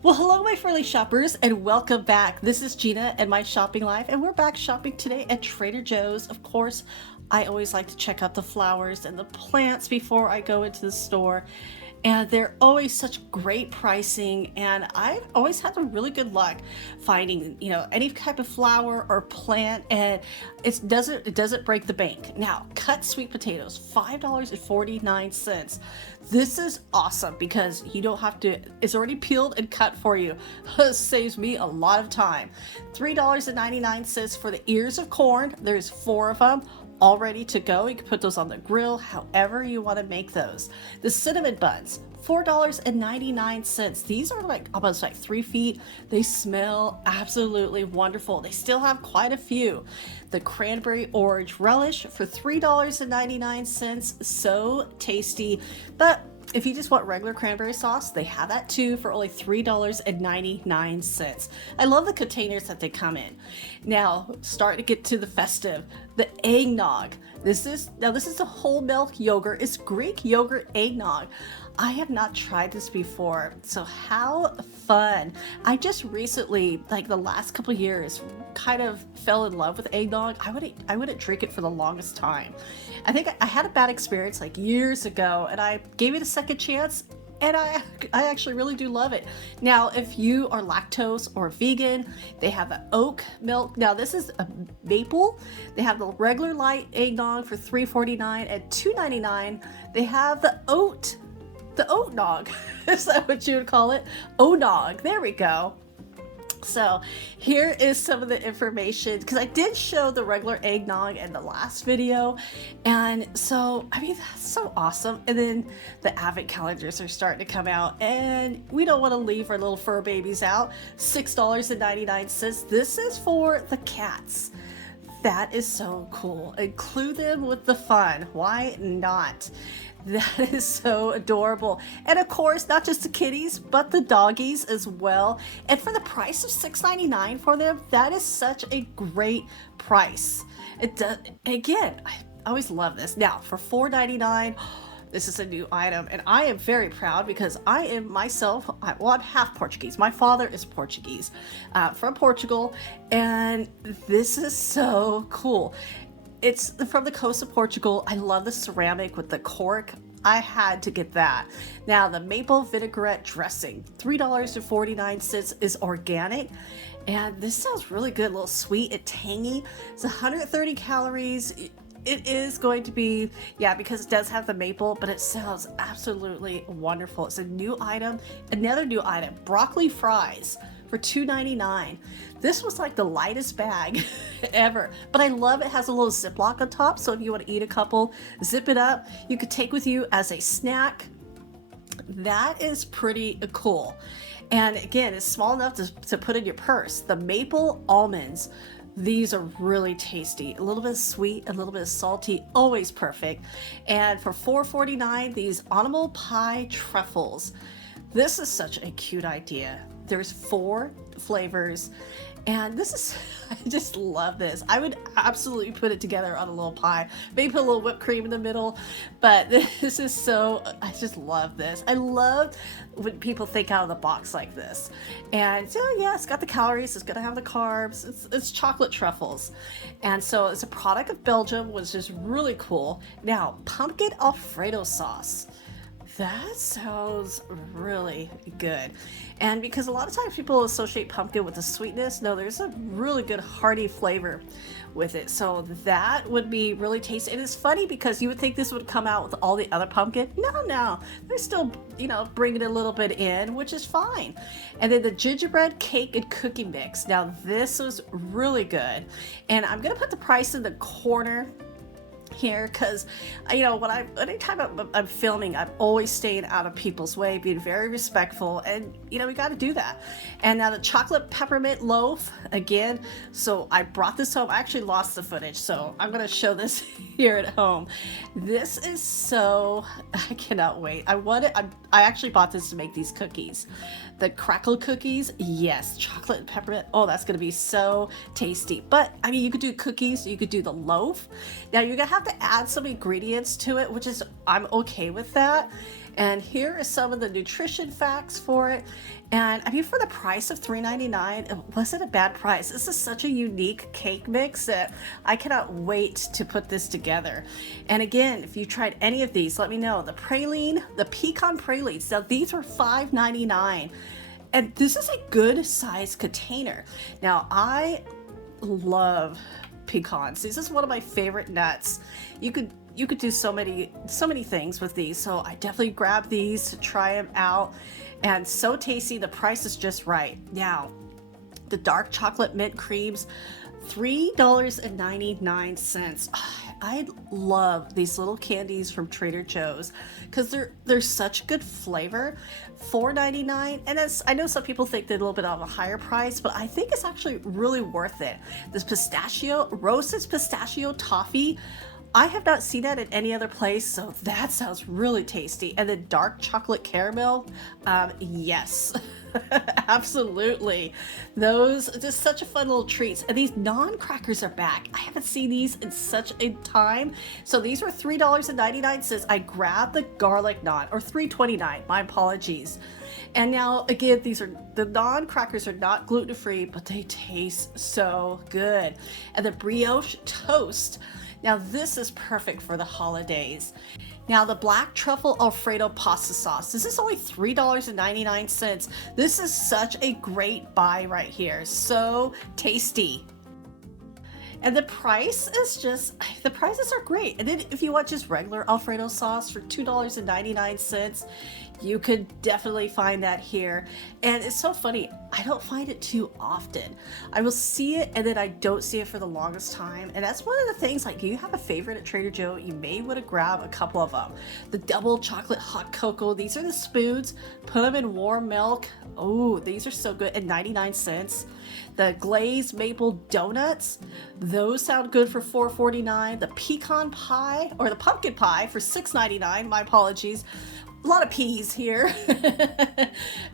Well, hello, my friendly shoppers, and welcome back. This is Gina and my shopping life, and we're back shopping today at Trader Joe's. Of course, I always like to check out the flowers and the plants before I go into the store, and they're always such great pricing. And I've always had some really good luck finding, any type of flower or plant, and it doesn't break the bank. Now, cut sweet potatoes, $5.49. This is awesome because you don't have to, it's already peeled and cut for you. Saves me a lot of time. $3.99 for the ears of corn. There's four of them all ready to go. You can put those on the grill, however you want to make those. The cinnamon buns, $4.99. These are like almost like 3 feet. They smell absolutely wonderful. They still have quite a few. The cranberry orange relish for $3.99. So tasty. But if you just want regular cranberry sauce, they have that too for only $3.99. I love the containers that they come in. Now, starting to get to the festive, the eggnog. This is the whole milk yogurt. It's Greek yogurt eggnog. I have not tried this before, so how fun. I just recently, like the last couple of years, kind of fell in love with eggnog. I wouldn't drink it for the longest time. I think I had a bad experience like years ago, and I gave it a second chance, and I actually really do love it. Now, if you are lactose or vegan, they have the oat milk. Now, this is a maple. They have the regular light eggnog for $3.49 and $2.99. They have the oat nog. Is that what you would call it? Onog. There we go. So here is some of the information, because I did show the regular eggnog in the last video, and so I mean that's so awesome. And then the advent calendars are starting to come out, and we don't want to leave our little fur babies out. $6.99. This is for the cats. That is so cool. Include them with the fun. Why not? That is so adorable. And of course, not just the kitties, but the doggies as well. And for the price of $6.99 for them, that is such a great price. It does, again, I always love this. Now, for $4.99, this is a new item, and I am very proud because I am myself, I'm half Portuguese. My father is Portuguese, from Portugal, and this is so cool. It's from the coast of Portugal. I love the ceramic with the cork. I had to get that. Now, the maple vinaigrette dressing, $3.49, is organic. And this sounds really good, a little sweet and tangy. It's 130 calories. It is going to be, yeah, because it does have the maple, but it sounds absolutely wonderful. It's a new item. Another new item, broccoli fries for $2.99. This was like the lightest bag ever, but I love it has a little Ziploc on top, so if you want to eat a couple, zip it up. You could take with you as a snack. That is pretty cool. And again, it's small enough to put in your purse. The maple almonds, these are really tasty. A little bit sweet, a little bit salty, always perfect. And for $4.49, these animal pie truffles. This is such a cute idea. There's 4 flavors, and this is, I just love this. I would absolutely put it together on a little pie, maybe put a little whipped cream in the middle, but this is so, I just love this. I love when people think out of the box like this. And so yeah, it's got the calories, it's gonna have the carbs, it's chocolate truffles. And so it's a product of Belgium, which is really cool. Now, pumpkin Alfredo sauce. That sounds really good. And because a lot of times people associate pumpkin with the sweetness, no, there's a really good hearty flavor with it. So that would be really tasty. And it's funny because you would think this would come out with all the other pumpkin. No, they're still, bringing a little bit in, which is fine. And then the gingerbread cake and cookie mix. Now this was really good. And I'm going to put the price in the corner here because anytime I'm filming, I'm always staying out of people's way, being very respectful, and we got to do that. And now the chocolate peppermint loaf again. So I brought this home. I actually lost the footage, so I'm going to show this here at home. This is so, I cannot wait. I actually bought this to make these cookies. The crackle cookies, yes, chocolate and peppermint. Oh, that's going to be so tasty. But I mean, you could do cookies, you could do the loaf. Now you're going to have to add some ingredients to it, which is, I'm okay with that. And here is some of the nutrition facts for it. And I mean, for the price of $3.99, it wasn't a bad price. This is such a unique cake mix that I cannot wait to put this together. And again, if you tried any of these, let me know. The praline, the pecan pralines, now these were $5.99. And this is a good size container. Now, I love pecans. This is one of my favorite nuts. You could do so many things with these. So I definitely grabbed these to try them out. And so tasty. The price is just right. Now, the dark chocolate mint creams, $3.99. I love these little candies from Trader Joe's because they're such good flavor. $4.99, and I know some people think they're a little bit of a higher price, but I think it's actually really worth it. This roasted pistachio toffee, I have not seen that at any other place, so that sounds really tasty. And then dark chocolate caramel, yes, absolutely. Those are just such a fun little treats. And these non-crackers are back. I haven't seen these in such a time. So these were $3.99. I grabbed the garlic naan, or $3.29. My apologies. And now again, the non-crackers are not gluten-free, but they taste so good. And the brioche toast. Now this is perfect for the holidays. Now the black truffle Alfredo pasta sauce. This is only $3.99. This is such a great buy right here. So tasty. And the prices are great. And then if you want just regular Alfredo sauce for $2.99, you could definitely find that here. And it's so funny, I don't find it too often. I will see it and then I don't see it for the longest time. And that's one of the things, like, you have a favorite at Trader Joe, you may want to grab a couple of them. The double chocolate hot cocoa, these are the spoons, put them in warm milk. Oh, these are so good, at 99 cents. The glazed maple donuts, those sound good for $4.49. The pecan pie, or the pumpkin pie, for $6.99. My apologies. A lot of peas here.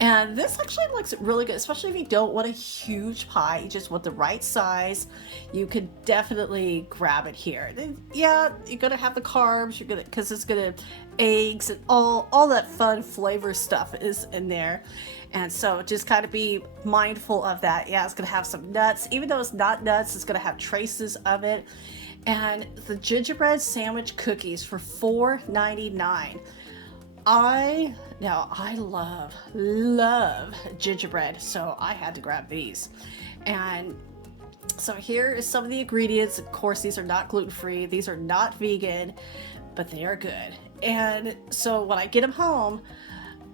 And this actually looks really good, especially if you don't want a huge pie, you just want the right size. You could definitely grab it here. Then, yeah, you're gonna have the carbs, because it's gonna eggs and all that fun flavor stuff is in there. And so just kind of be mindful of that. Yeah, it's gonna have some nuts. Even though it's not nuts, it's gonna have traces of it. And the gingerbread sandwich cookies for $4.99. I love gingerbread, so I had to grab these. And so here is some of the ingredients. Of course, these are not gluten-free, these are not vegan, but they are good. And so when I get them home,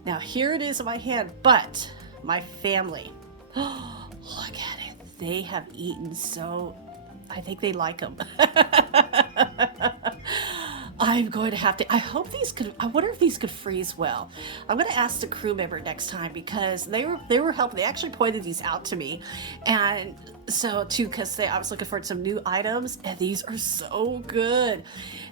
now here it is in my hand, but my family, oh, look at it. They have eaten, so I think they like them. I'm going to have to, I wonder if these could freeze well. I'm going to ask the crew member next time, because they were helping. They actually pointed these out to me. And so too, because I was looking for some new items, and these are so good.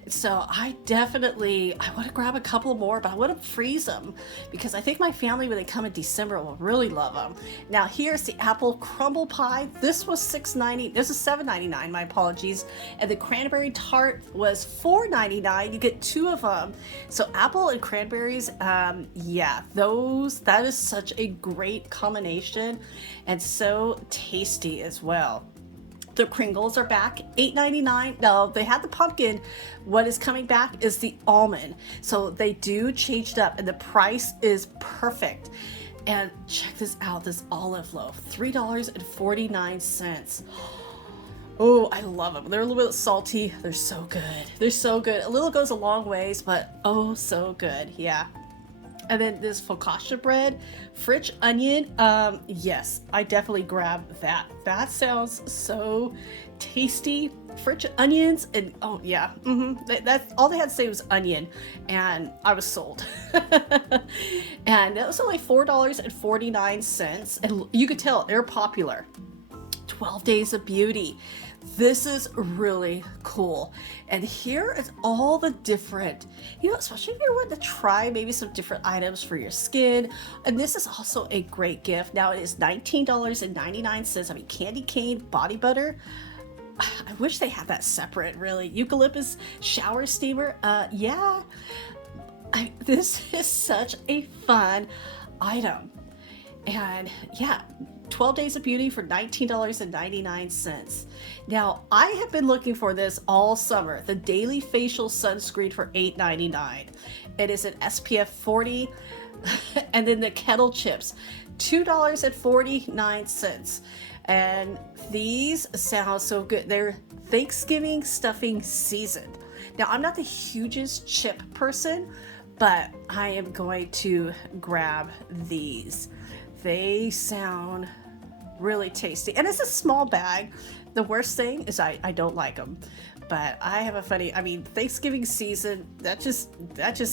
So I want to grab a couple more, but I want to freeze them, because I think my family, when they come in December, will really love them. Now here's the apple crumble pie. This was $6.90. This is $7.99. My apologies. And the cranberry tart was $4.99. You get two of them. So apple and cranberries, yeah, that is such a great combination, and so tasty as well. The Pringles are back, $8.99. No, they had the pumpkin. What is coming back is the almond. So they do change it up, and the price is perfect. And check this out, this olive loaf, $3.49. Oh, I love them. They're a little bit salty. They're so good. They're so good. A little goes a long ways, but oh, so good. Yeah. And then this focaccia bread, French onion. Yes, I definitely grabbed that. That sounds so tasty. French onions, and oh yeah, that's all they had to say was onion, and I was sold. And that was only $4.49, and you could tell they're popular. 12 Days of Beauty. This is really cool. And here is all the different, especially if you're wanting to try maybe some different items for your skin. And this is also a great gift. Now it is $19.99. I mean, candy cane body butter. I wish they had that separate, really. Eucalyptus shower steamer. Yeah. This is such a fun item. And yeah, 12 Days of Beauty for $19.99. Now, I have been looking for this all summer, the Daily Facial Sunscreen for $8.99. It is an SPF 40, and then the Kettle Chips, $2.49. And these sound so good. They're Thanksgiving stuffing seasoned. Now, I'm not the hugest chip person, but I am going to grab these. They sound really tasty. And it's a small bag. The worst thing is I don't like them. But I have a funny, I mean, Thanksgiving season, that just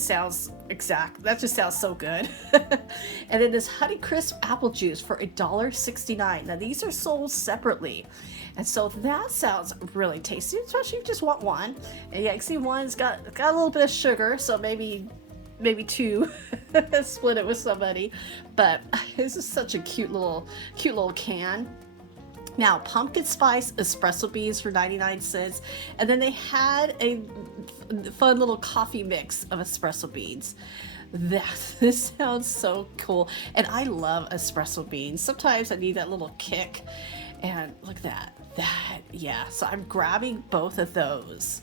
sounds exact. That just sounds so good. And then this Honeycrisp apple juice for $1.69. Now these are sold separately. And so that sounds really tasty, especially if you just want one. And yeah, you can see one's got a little bit of sugar, so maybe two. Split it with somebody. But this is such a cute little can. Now, pumpkin spice espresso beans for 99 cents. And then they had a fun little coffee mix of espresso beans. This sounds so cool. And I love espresso beans. Sometimes I need that little kick. And look at that. Yeah. So I'm grabbing both of those.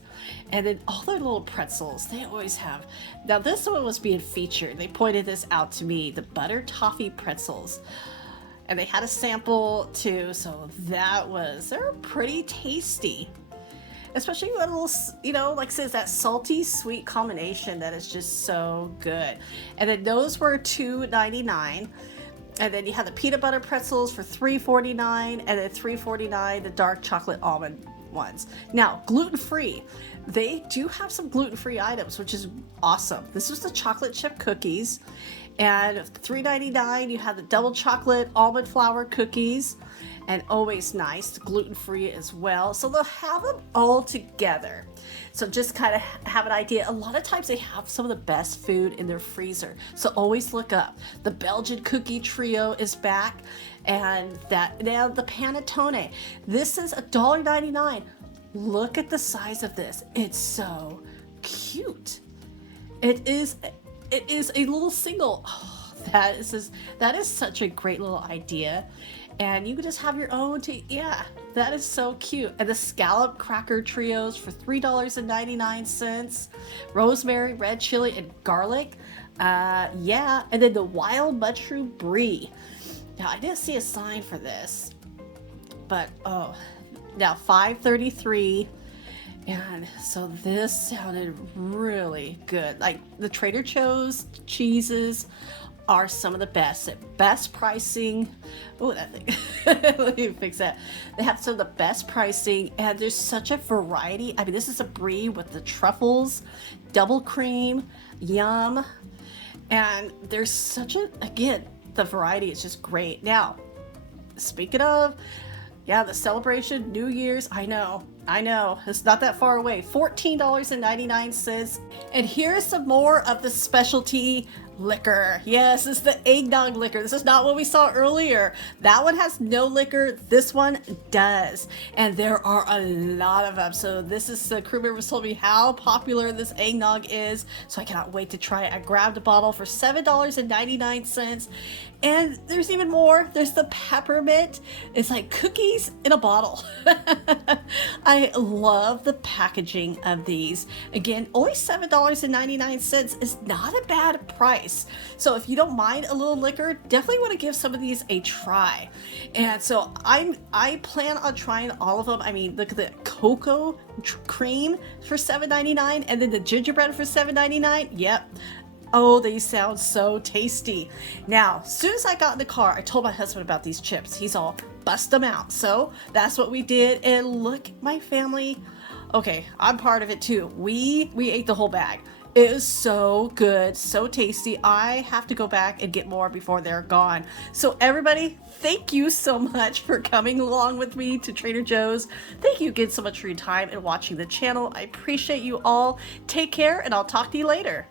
And then all their little pretzels, they always have. Now, this one was being featured. They pointed this out to me, the butter toffee pretzels. And they had a sample too, so they're pretty tasty. Especially with a little, like it says, that salty sweet combination that is just so good. And then those were $2.99. And then you have the peanut butter pretzels for $3.49, and then $3.49 the dark chocolate almond ones. Now, gluten-free. They do have some gluten-free items, which is awesome. This was the chocolate chip cookies. And $3.99, you have the double chocolate almond flour cookies, and always nice, gluten-free as well. So they'll have them all together. So just kind of have an idea. A lot of times they have some of the best food in their freezer. So always look up. The Belgian cookie trio is back, and now the panettone. This is $1.99. Look at the size of this. It's so cute. It is a little single. Oh, that is such a great little idea. And you can just have your own that is so cute. And the scallop cracker trios for $3.99. Rosemary, red chili, and garlic. And then the wild mushroom brie. Now, I didn't see a sign for this, but now $5.33. And so this sounded really good. Like the Trader Joe's cheeses are some of the best at best pricing. Oh, that thing. Let me fix that. They have some of the best pricing, and there's such a variety. I mean, this is a brie with the truffles, double cream, yum. And there's the variety is just great. Now, speaking of, the celebration, New Year's, I know, it's not that far away. $14.99. And here's some more of the specialty liquor. Yes, it's the eggnog liquor. This is not what we saw earlier. That one has no liquor. This one does. And there are a lot of them. So this is the crew members told me how popular this eggnog is. So I cannot wait to try it. I grabbed a bottle for $7.99. And there's even more. There's the peppermint. It's like cookies in a bottle. I love the packaging of these. Again, only $7.99 is not a bad price. So if you don't mind a little liquor, definitely want to give some of these a try. And so I plan on trying all of them. I mean, look at the cocoa cream for $7.99 and then the gingerbread for $7.99. Yep. Oh, they sound so tasty. Now, as soon as I got in the car, I told my husband about these chips. He's all, bust them out. So that's what we did. And look, my family, okay, I'm part of it too. We ate the whole bag. It is so good, so tasty. I have to go back and get more before they're gone. So everybody, thank you so much for coming along with me to Trader Joe's. Thank you again so much for your time and watching the channel. I appreciate you all. Take care, and I'll talk to you later.